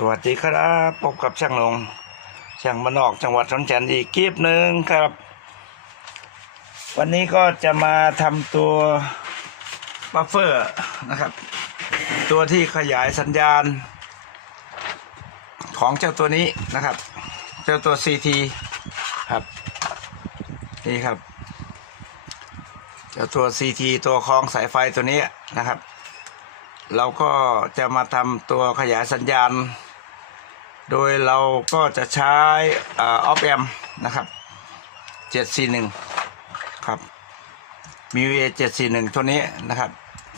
สวัสดีครับพบกับช่างลง ช่างมานอกจังหวัดขอนแก่นอีกคลิปหนึ่งครับ วันนี้ก็จะมาทำตัวบัฟเฟอร์นะครับ ตัวที่ขยายสัญญาณ ของเจ้าตัวนี้นะครับ เจ้าตัว CT ครับ นี่ครับ เจ้าตัว CT ตัวคล้องสายไฟตัวนี้นะครับเราก็จะมาทำตัวขยายสัญญาณ โดยเราก็จะใช้ออฟแอมนะครับ 741 ครับมิวเอ741 ตัวนี้นะครับ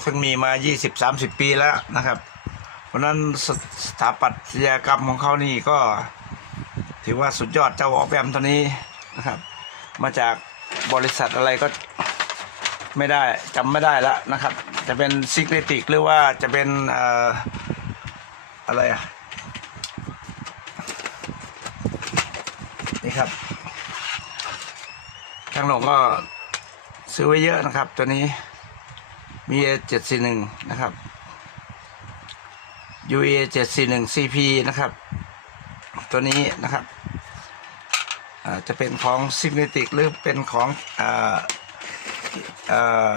ซึ่งมีมา 20-30 ปีแล้วนะครับ เพราะนั้นสสถาปัตยกรรมของเขานี่ก็ ถือว่าสุดยอดเจ้าออฟแอมตัวนี้นะครับ มาจากบริษัทอะไรก็ไม่ได้จำไม่ได้แล้วนะครับ จะเป็นซิกเนติกหรือว่าจะเป็นออะไรอะ นี่ครับทางหลงก็ซื้อไว้เยอะนะครับ ตัวนี้มี A 7 4 1 นะครับ UA 7 4 1 CP นะครับ ตัวนี้นะครับจะเป็นของซิกเนติกหรือเป็นของอ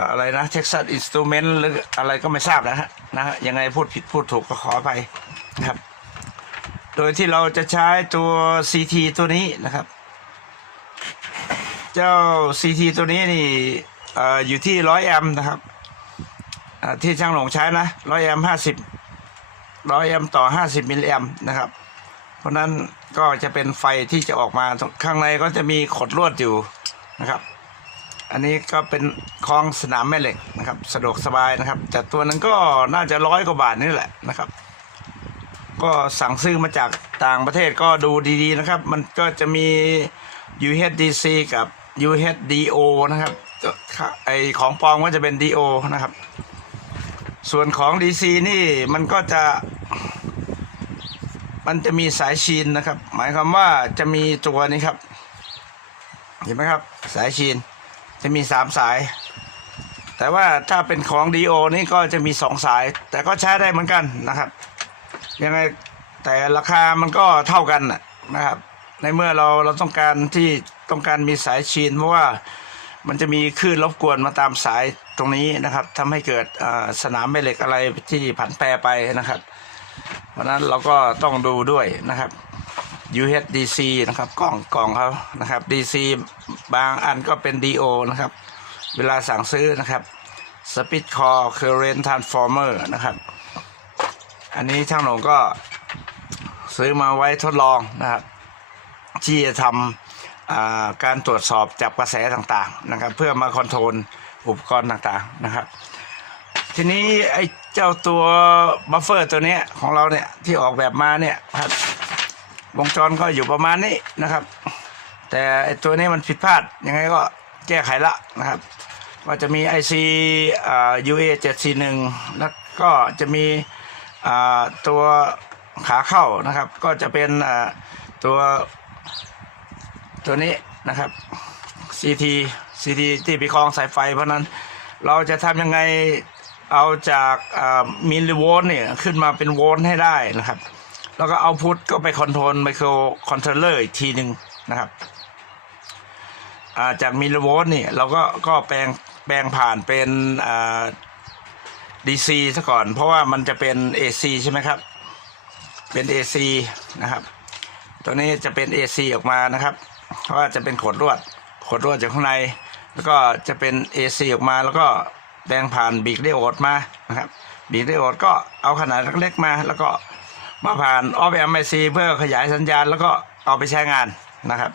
อะไรนะ Texas Instrument หรืออะไรก็ไม่ทราบนะฮะนะฮะยังไงพูดผิดพูดถูกก็ขออภัยนะครับ โดยที่เราจะใช้ตัว CT ตัวนี้นะครับ เจ้า CT ตัวนี้นี่ออยู่ที่ร้อยแอมป์นะครับที่ช่างหลงใช้นะร้อยแอมห้าสิบร้อยแอมป์ต่อห้าสิบมิลลิแอมป์นะครับ เพราะนั้นก็จะเป็นไฟที่จะออกมาข้างในก็จะมีขดลวดอยู่นะครับ อันนี้ก็เป็นคลองสนามแม่เหล็กนะครับ สะดวกสบายนะครับ แต่ตัวนั้นก็น่าจะร้อยกว่าบาทนี่แหละนะครับ ก็สั่งซื้อมาจากต่างประเทศก็ดูดีๆนะครับ มันก็จะมี UHDC กับ UHDO นะครับไอของปลอมก็จะเป็น DO นะครับ ส่วนของ DC นี่มันก็จะ มันจะมีสายชีนนะครับ หมายความว่าจะมีตัวนี้ครับ เห็นไหมครับ สายชีนจะมีสามสาย แต่ว่าถ้าเป็นของดีโอนี่ก็จะมีสองสาย แต่ก็ใช้ได้เหมือนกันนะครับ ยังไงแต่ราคามันก็เท่ากันนะครับ ในเมื่อเราเราต้องการที่ต้องการมีสายชีนเพราะว่ามันจะมีคลื่นรบกวนมาตามสายตรงนี้นะครับทำให้เกิดสนามแม่เหล็กอะไรที่ผันแปรไปนะครับ เพราะนั้นเราก็ต้องดูด้วยนะครับ UHDC นะครับกล่องกล่องเขานะครับ DC บางอันก็เป็น DO นะครับ เวลาสั่งซื้อนะครับ Speed Core Current Transformer นะครับ อันนี้ช่างหนงก็ซื้อมาไว้ทดลองนะครับที่จะทำการตรวจสอบจับกระแสต่างๆนะครับ เพื่อมาคอนโทรลอุปกรณ์ต่างๆนะครับ ทีนี้ไอ้เจ้าตัวบัฟเฟอร์ตัวนี้ของเราเนี่ยที่ออกแบบมาเนี่ยครับวงจรก็อยู่ประมาณนี้นะครับ แต่ไอ้ตัวนี้มันผิดพลาดยังไงก็แก้ไขละนะครับ ก็จะมี IC อ่า UA 741แล้วก็จะมี ตัวขาเข้านะครับ ก็จะเป็นตัวตัวนี้นะครับ CT CT ที่ไปคล้องสายไฟ เพราะนั้นเราจะทำยังไงเอาจากมิลลิโวลต์เนี่ยขึ้นมาเป็นโวลต์ให้ได้นะครับ แล้วก็เอาพุทก็ไปคอนโทรลไมโครคอนโทรลเลอร์อีกทีหนึ่งนะครับาจากมิลลิโวลต์นี่เราก็ก็แปลงแปลงผ่านเป็น อ่าดีซีซะก่อน เพราะว่ามันจะเป็น AC ใช่ไหมครับ เป็น AC นะครับ ตัวนี้จะเป็น AC ออกมานะครับ เพราะว่าจะเป็นขดลวดขดลวดจากข้างใน แล้วก็จะเป็น AC ออกมาแล้วก็แปลงผ่านบีกไดโอดมานะครับบีกไดโอดก็เอาขนาดเล็กๆมา แล้วก็มาผ่านออฟแอมไอซีเพื่อขยายสัญญาณแล้วก็เอาไปใช้งานนะครับ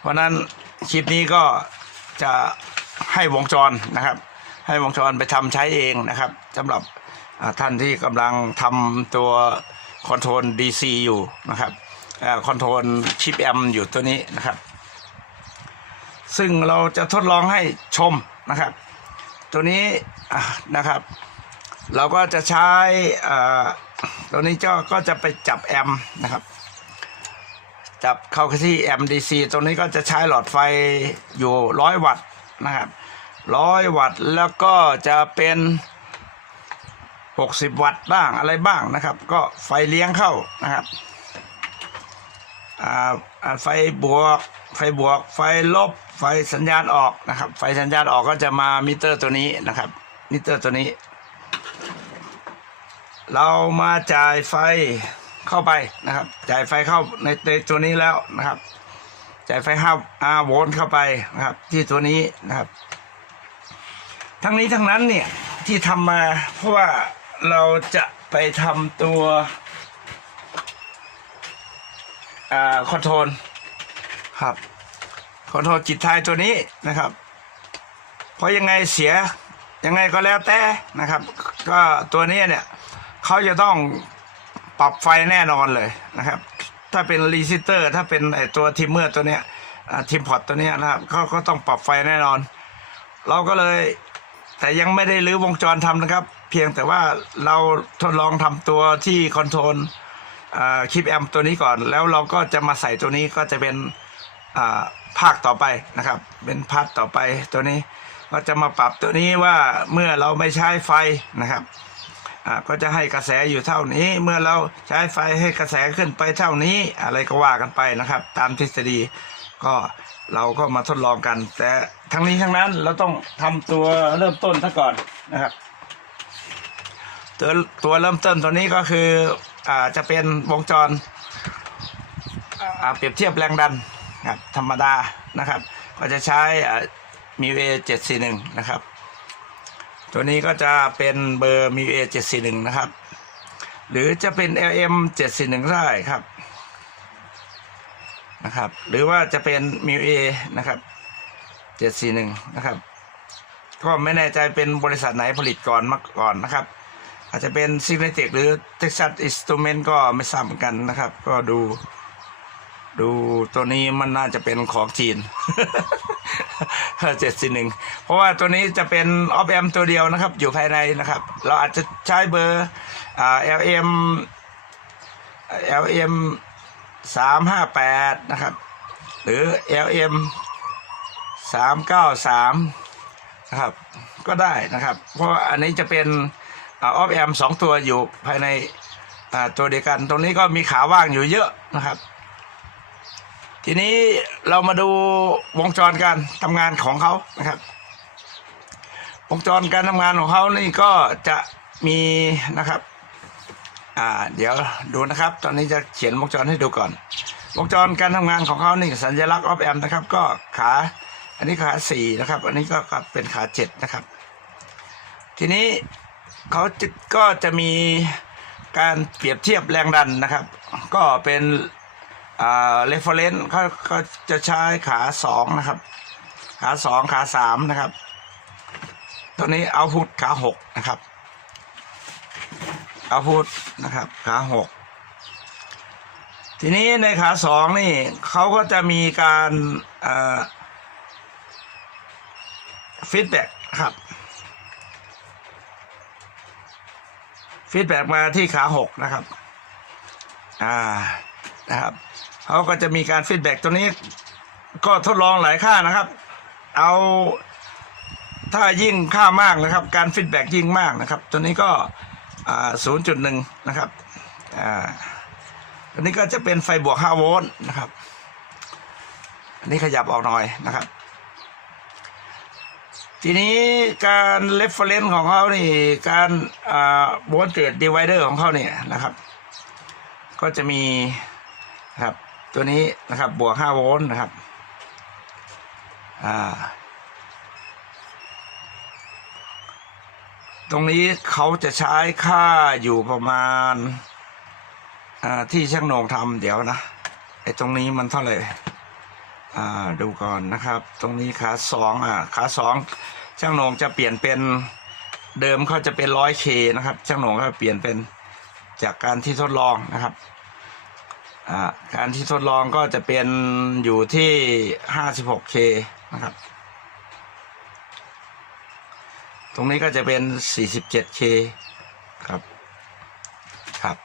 เพราะฉะนั้นคลิปนี้ก็จะให้วงจรนะครับ ให้วงจรไปทำใช้เองนะครับสำหรับท่านที่กำลังทำตัวคอนโทรล DC อยู่นะครับคอนโทรลชิปแอมอยู่ตัวนี้นะครับ ซึ่งเราจะทดลองให้ชมนะครับ ตัวนี้นะครับ เราก็จะใช้ตัวนี้เจ้าก็จะไปจับแอมนะครับจับเข้าที่แอมดีซีตรงนี้ก็จะใช้หลอดไฟอยู่ร้อยวัตต์นะครับ ร้อยวัตต์แล้วก็จะเป็น 60 วัตต์บ้างอะไรบ้างนะครับ ก็ไฟเลี้ยงเข้านะครับอ่าไฟบวก ไฟบวก ไฟลบ ไฟสัญญาณออกนะครับ ไฟสัญญาณออกก็จะมามิเตอร์ตัวนี้นะครับ มิเตอร์ตัวนี้ เรามาจ่ายไฟเข้าไปนะครับ จ่ายไฟเข้าในในตัวนี้แล้วนะครับ จ่ายไฟห้าอาโวลต์เข้าไปนะครับ ที่ตัวนี้นะครับ ทั้งนี้ทั้งนั้นเนี่ยที่ทำมาเพราะว่าเราจะไปทำตัวอ่าคอนโทรลครับคอนโทรลจิตทายตัวนี้นะครับ เพราะยังไงเสียยังไงก็แล้วแต่นะครับ ก็ตัวนี้เนี่ยเขาจะต้องปรับไฟแน่นอนเลยนะครับ ถ้าเป็นรีซิเตอร์ถ้าเป็นไอตัวทิมเมอร์ตัวเนี้ยทิมพอตตัวเนี้ยนะครับเขาก็ต้องปรับไฟแน่นอน เราก็เลย แต่ยังไม่ได้รื้อวงจรทำนะครับ เพียงแต่ว่าเราทดลองทำตัวที่คอนโทรลคลิปแอมตัวนี้ก่อน แล้วเราก็จะมาใส่ตัวนี้ก็จะเป็นภาคต่อไปนะครับ เป็นพาร์ทต่อไปตัวนี้ก็จะมาปรับตัวนี้ว่าเมื่อเราไม่ใช้ไฟนะครับก็จะให้กระแสอยู่เท่านี้ เมื่อเราใช้ไฟให้กระแสขึ้นไปเท่านี้อะไรก็ว่ากันไปนะครับ ตามทฤษฎี ก็เราก็มาทดลองกัน แต่ทั้งนี้ทั้งนั้นเราต้องทำตัวเริ่มต้นซะก่อนนะครับ ตัวตัวเริ่มต้นตัวนี้ก็คืออ่าจะเป็นวงจรอ่าเปรียบเทียบแรงดันครับธรรมดานะครับ ก็จะใช้อ่ามิวเอเจ็ดสี่หนึ่งนะครับ ตัวนี้ก็จะเป็นเบอร์มิวเอเจ็ดสี่หนึ่งนะครับ หรือจะเป็น LM เจ็ดสี่หนึ่งได้ครับ นะครับ หรือว่าจะเป็นมิวเอนะครับเจ็ดสี่หนึ่งนะครับ ก็ไม่แน่ใจเป็นบริษัทไหนผลิตก่อนมาก่อนนะครับ อาจจะเป็นซิกเนติกหรือ Texas Instrument ก็ไม่ทราบเหมือนกันนะครับ ก็ดู ดูตัวนี้มันน่าจะเป็นของจีนเจ็ดสี่หนึ่งเพราะว่าตัวนี้จะเป็นออฟแอมตัวเดียวนะครับ อยู่ภายในนะครับ เราอาจจะใช้เบอร์อ่า LM LM สามห้าแปดนะครับ หรือ LM สามเก้าสามนะครับ ก็ได้นะครับ เพราะอันนี้จะเป็นออฟแอมสองตัวอยู่ภายในตัวเดียวกัน ตรงนี้ก็มีขาว่างอยู่เยอะนะครับ ทีนี้เรามาดูวงจรการทำงานของเขานะครับ วงจรการทำงานของเขานี่ก็จะมีนะครับ อ่าเดี๋ยวดูนะครับ ตอนนี้จะเขียนวงจรให้ดูก่อน วงจรการทำงานของเขานี่สัญลักษณ์ออฟแอมนะครับ ก็ขา อันนี้ขาสี่นะครับ อันนี้ก็เป็นขาเจ็ดนะครับ ทีนี้เขาจะก็จะมีการเปรียบเทียบแรงดันนะครับ ก็เป็นอ่าเรฟเฟรนซ์เขาเขาจะใช้ขาสองนะครับ ขาสองขาสามนะครับ ตัวนี้เอาพุทขาหกนะครับ เอาพุทนะครับขาหกทีนี้ในขาสองนี่เขาก็จะมีการฟีดแบ็กครับฟีดแบ็กมาที่ขาหกนะครับ อ่านะครับเขาก็จะมีการฟีดแบ็กตัวนี้ก็ทดลองหลายค่านะครับ เอาถ้ายิ่งค่ามากนะครับ การฟีดแบ็กยิ่งมากนะครับ ตัวนี้ก็ ศูนย์จุดหนึ่งนะครับอ่าอันนี้ก็จะเป็นไฟบวก5โวลต์นะครับ อันนี้ขยับออกหน่อยนะครับ ทีนี้การเรฟเฟรนซ์ของเขานี่การอ่าโวลต์เตจดีไวเดอร์ของเขาเนี่ยนะครับ ก็จะมีครับตัวนี้นะครับบวก5โวลต์นะครับอ่า ตรงนี้เขาจะใช้ค่าอยู่ประมาณที่ช่างโหนงทำเดี๋ยวนะไอ้ตรงนี้มันเท่าไหร่ดูก่อนนะครับ ตรงนี้ขาสองอ่าขาสองช่างโหนงจะเปลี่ยนเป็นเดิมเขาจะเป็นร้อยเคนะครับ ช่างโหนงก็เปลี่ยนเป็นจากการที่ทดลองนะครับการที่ทดลองก็จะเป็นอยู่ที่ห้าสิบหกเคนะครับ รงนี้ก็จะเป็นสี่สิบเจ็ดเคครับครับ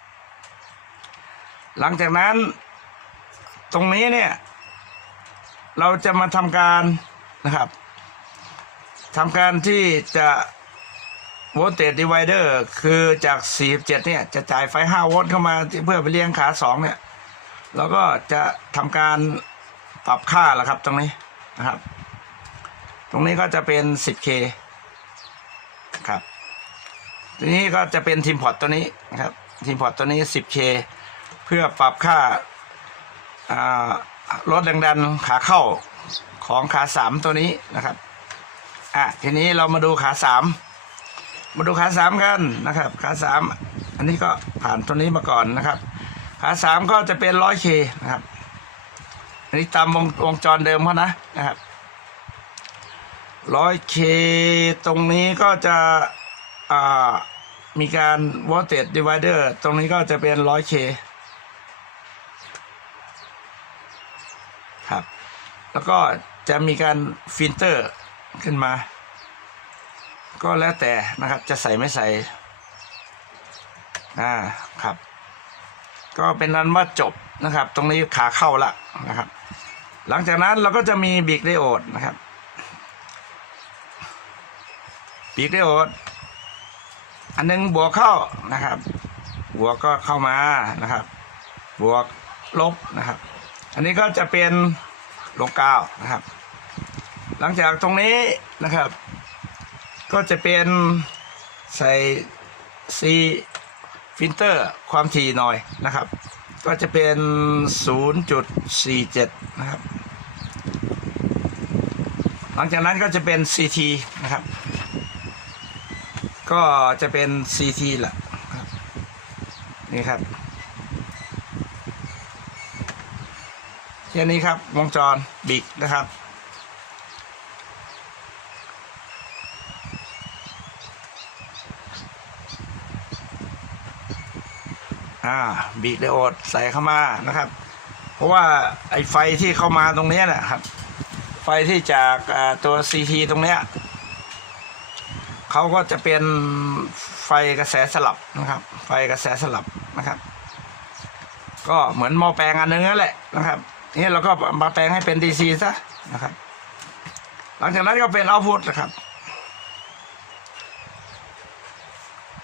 หลังจากนั้นตรงนี้เนี่ย เราจะมาทำการนะครับทำการที่จะโวลเตจดีไวเดอร์คือจาก 47 เนี่ย จะจ่ายไฟ 5 โวลต์เข้ามาเพื่อไปเลี้ยงขา 2 เนี่ย แล้วก็จะทำการปรับค่าแล้วครับตรงนี้นะครับ ตรงนี้ก็จะเป็น 10K ครับ ทีนี้ก็จะเป็นทีมพอร์ตตัวนี้นะครับทีมพอร์ตตัวนี้ 10K เพื่อปรับค่าอ่ารถแรงดันขาเข้าของขา3ตัวนี้นะครับอะทีนี้เรามาดูขา3มาดูขา3กันนะครับ ขา3อันนี้ก็ผ่านตัวนี้มาก่อนนะครับ ขา3ก็จะเป็น 100K นะครับอันนี้ตามวงวงจรเดิมเขานะนะครับ 100K ตรงนี้ก็จะมีการ voltage divider ตรงนี้ก็จะเป็น 100K ครับ แล้วก็จะมีการฟิลเตอร์ขึ้นมา ก็แล้วแต่นะครับจะใส่ไม่ใส่อ่าครับ ก็เป็นนั้นว่าจบนะครับ ตรงนี้ขาเข้าละนะครับ หลังจากนั้นเราก็จะมีบิกไดโอดนะครับ ปีกไดโอดอันหนึงบวกเข้านะครับ บวกก็เข้ามานะครับ บวกลบนะครับ อันนี้ก็จะเป็นลงกาวนะครับ หลังจากตรงนี้นะครับ ก็จะเป็นใส่ซีฟิลเตอร์ความถี่หน่อยนะครับ ก็จะเป็น 0.47 นะครับ หลังจากนั้นก็จะเป็น CT นะครับ ก็จะเป็น CT แหละนี่ครับแค่นี้ครับวงจรบิกนะครับอ่าบีกไดโอดใส่เข้ามานะครับ เพราะว่าไอ้ไฟที่เข้ามาตรงนี้นะครับ ไฟที่จากตัว CT ตรงเนี้ย เขาก็จะเป็นไฟกระแสสลับนะครับ ไฟกระแสสลับนะครับ ก็เหมือนหม้อแปลงอันนึงนั่นแหละนะครับนี่เราก็มาแปลงให้เป็น DC ซะนะครับ หลังจากนั้นก็เป็นเอาพุตนะครับ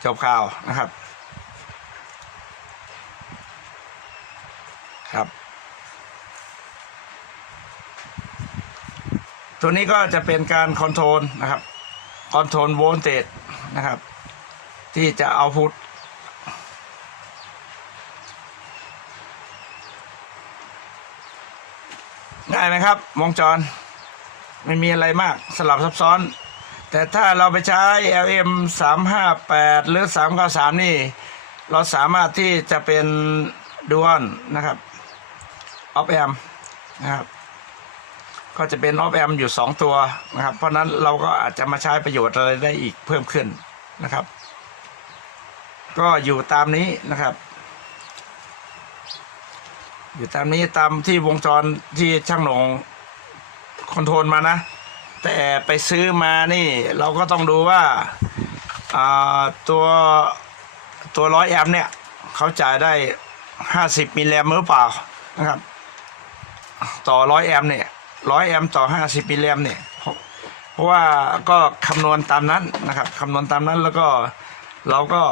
จบข่าวนะครับครับ ตัวนี้ก็จะเป็นการคอนโทรลนะครับ คอนโทรลโวลเตจนะครับ ที่จะเอาพุทง่ายไหมครับ วงจร ไม่มีอะไรมากสลับซับซ้อน แต่ถ้าเราไปใช้ LM 358 หรือ 393 นี่ เราสามารถที่จะเป็นดวนนะครับ ออฟแอมนะครับ ก็จะเป็นออฟแอมอยู่ 2 ตัวนะครับ เพราะนั้นเราก็อาจจะมาใช้ประโยชน์อะไรได้อีกเพิ่มขึ้นนะครับ ก็อยู่ตามนี้นะครับ อยู่ตามนี้ตามที่วงจรที่ช่างหนงคอนโทรลมานะ แต่ไปซื้อมานี่เราก็ต้องดูว่าาตัวตัวร้อยแอมเนี่ยเขาจ่ายได้ห้าสิบมิลลิแอมหรือเปล่านะครับ ต่อร้อยแอมเนี่ย ร้อยแอมป์ต่อห้าสิบมิลลิแอมป์เนี่ยเพราะว่าก็คำนวณตามนั้นนะครับคำนวณตามนั้นแล้วก็เราก็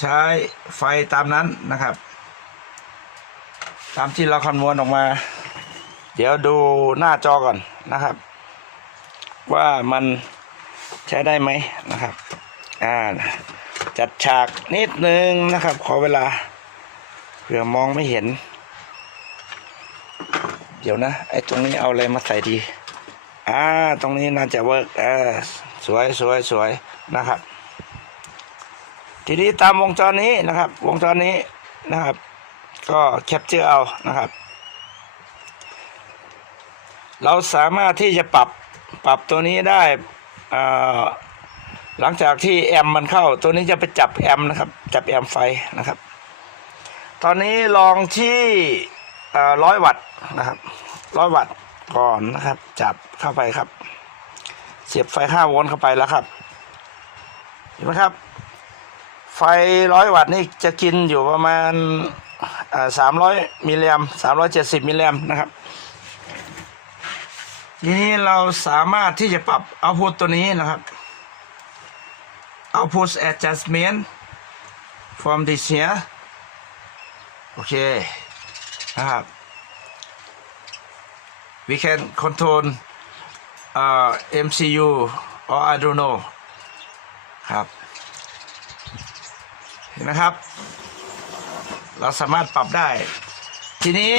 ใช้ไฟตามนั้นนะครับ ตามที่เราคำนวณออกมา เดี๋ยวดูหน้าจอก่อนนะครับ ว่ามันใช้ได้ไหมนะครับอ่าจัดฉากนิดนึงนะครับ ขอเวลาเผื่อมองไม่เห็น เดี๋ยวนะ ไอ้ตรงนี้เอาอะไรมาใส่ดี อ่า ตรงนี้น่าจะเวิร์กเอ่าสวยสวยสวยนะครับ ทีนี้ตามวงจรนี้นะครับ วงจรนี้นะครับ ก็แคปเจอร์เอานะครับ เราสามารถที่จะปรับปรับตัวนี้ได้อ่าหลังจากที่แอมมันเข้า ตัวนี้จะไปจับแอมนะครับ จับแอมไฟนะครับ ตอนนี้ลองที่ ร้อยวัตต์นะครับร้อยวัตต์ก่อนนะครับ จับเข้าไปครับ เสียบไฟห้าโวลต์เข้าไปแล้วครับ เห็นไหมครับ ไฟร้อยวัตต์นี่จะกินอยู่ประมาณสามร้อยมิลลิแอมสามร้อยเจ็ดสิบมิลลิแอมนะครับทีนี้เราสามารถที่จะปรับเอาพุตตัวนี้นะครับ output adjustment from this here โอเค นะครับ we can control uh, MCU or Arduino ครับเห็นไหมครับ เราสามารถปรับได้ ทีนี้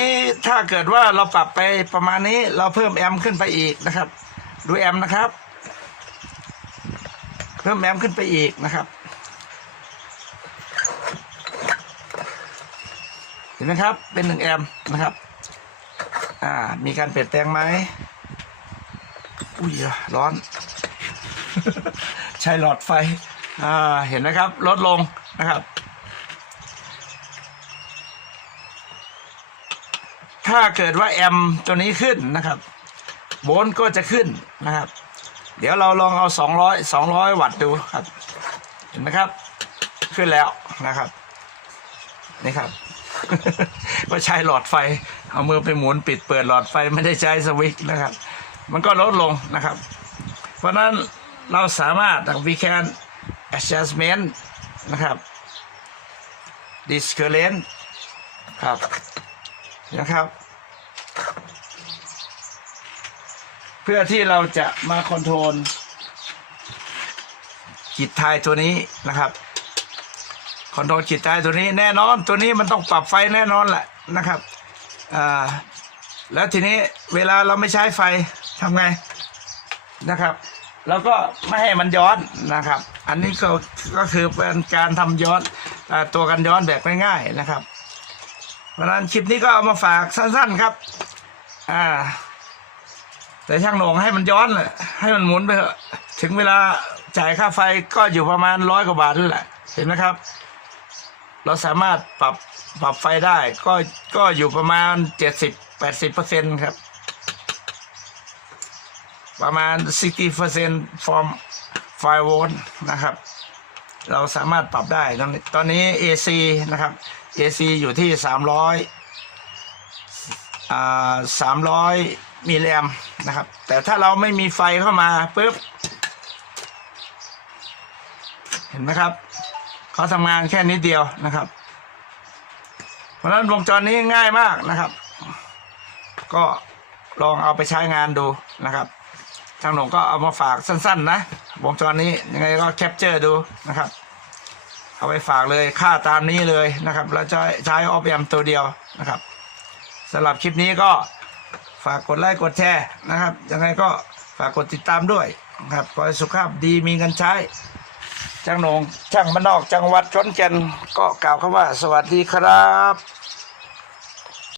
ถ้าเกิดว่าเราปรับไปประมาณนี้เราเพิ่มแอมป์ขึ้นไปอีกนะครับ ดูแอมป์นะครับ เพิ่มแอมป์ขึ้นไปอีกนะครับ ห็นไหมครับเป็นหนึ่งแอมป์นะครับอ่ามีการเปลี่ยนแปลงไหมอุ้ยร้อน ใช้หลอดไฟอ่าเห็นไหมครับ ลดลงนะครับ ถ้าเกิดว่าแอมป์ตัวนี้ขึ้นนะครับโวลต์ก็จะขึ้นนะครับ เดี๋ยวเราลองเอา 200 200 วัตต์ดูครับ เห็นไหมครับ ขึ้นแล้วนะครับนี่ครับ ก็ใช้หลอดไฟ เอามือไปหมุนปิดเปิดหลอดไฟไม่ได้ใช้สวิตช์นะครับ มันก็ลดลงนะครับ เพราะนั้นเราสามารถ we can adjustment นะครับ this current ครับนะครับ เพื่อที่เราจะมาคอนโทรลขีดทายตัวนี้นะครับ คอนโทรลขีดทายตัวนี้แน่นอนตัวนี้มันต้องปรับไฟแน่นอนแหละนะครับอ่าแล้วทีนี้เวลาเราไม่ใช้ไฟทำไงนะครับแล้วก็ไม่ให้มันย้อนนะครับ อันนี้ก็ก็คือเป็นการทำย้อนอตัวกันย้อนแบบง่ายๆนะครับ เพราะฉะนั้นคลิปนี้ก็เอามาฝากสั้นๆครับอ่าแต่ช่างหนงให้มันย้อนเลยให้มันหมุนไปเถอะถึงเวลาจ่ายค่าไฟก็อยู่ประมาณร้อยกว่าบาทนั่นแหละเห็นไหมครับ เราสามารถปรับปรับไฟได้ก็ก็อยู่ประมาณเจ็ดสิบแปดสิบเปอร์เซ็นครับ ประมาณ60% from 5 volt นะครับ เราสามารถปรับได้ตอนนี้ตอนนี้ AC นะครับ AC อยู่ที่300อ่า300มิลลิแอมป์นะครับ แต่ถ้าเราไม่มีไฟเข้ามาปุ๊บ เห็นไหมครับ เขาทำงานแค่นิดเดียวนะครับ เพราะฉะนั้นวงจรนี้ง่ายมากนะครับ ก็ลองเอาไปใช้งานดูนะครับ ทางหนงก็เอามาฝากสั้น ๆ นะ วงจรนี้ยังไงก็แคปเจอร์ดูนะครับ เอาไปฝากเลยค่าตามนี้เลยนะครับ แล้วจะใช้ออฟแอมตัวเดียวนะครับสำหรับคลิปนี้ก็ฝากกดไลค์กดแชร์นะครับ ยังไงก็ฝากกดติดตามด้วยนะครับขอให้สุขภาพดีมีเงินใช้ จ้างหนงช่างมานนอกจังหวัดชนแก่นก็กล่าวคำว่า สวัสดีครับ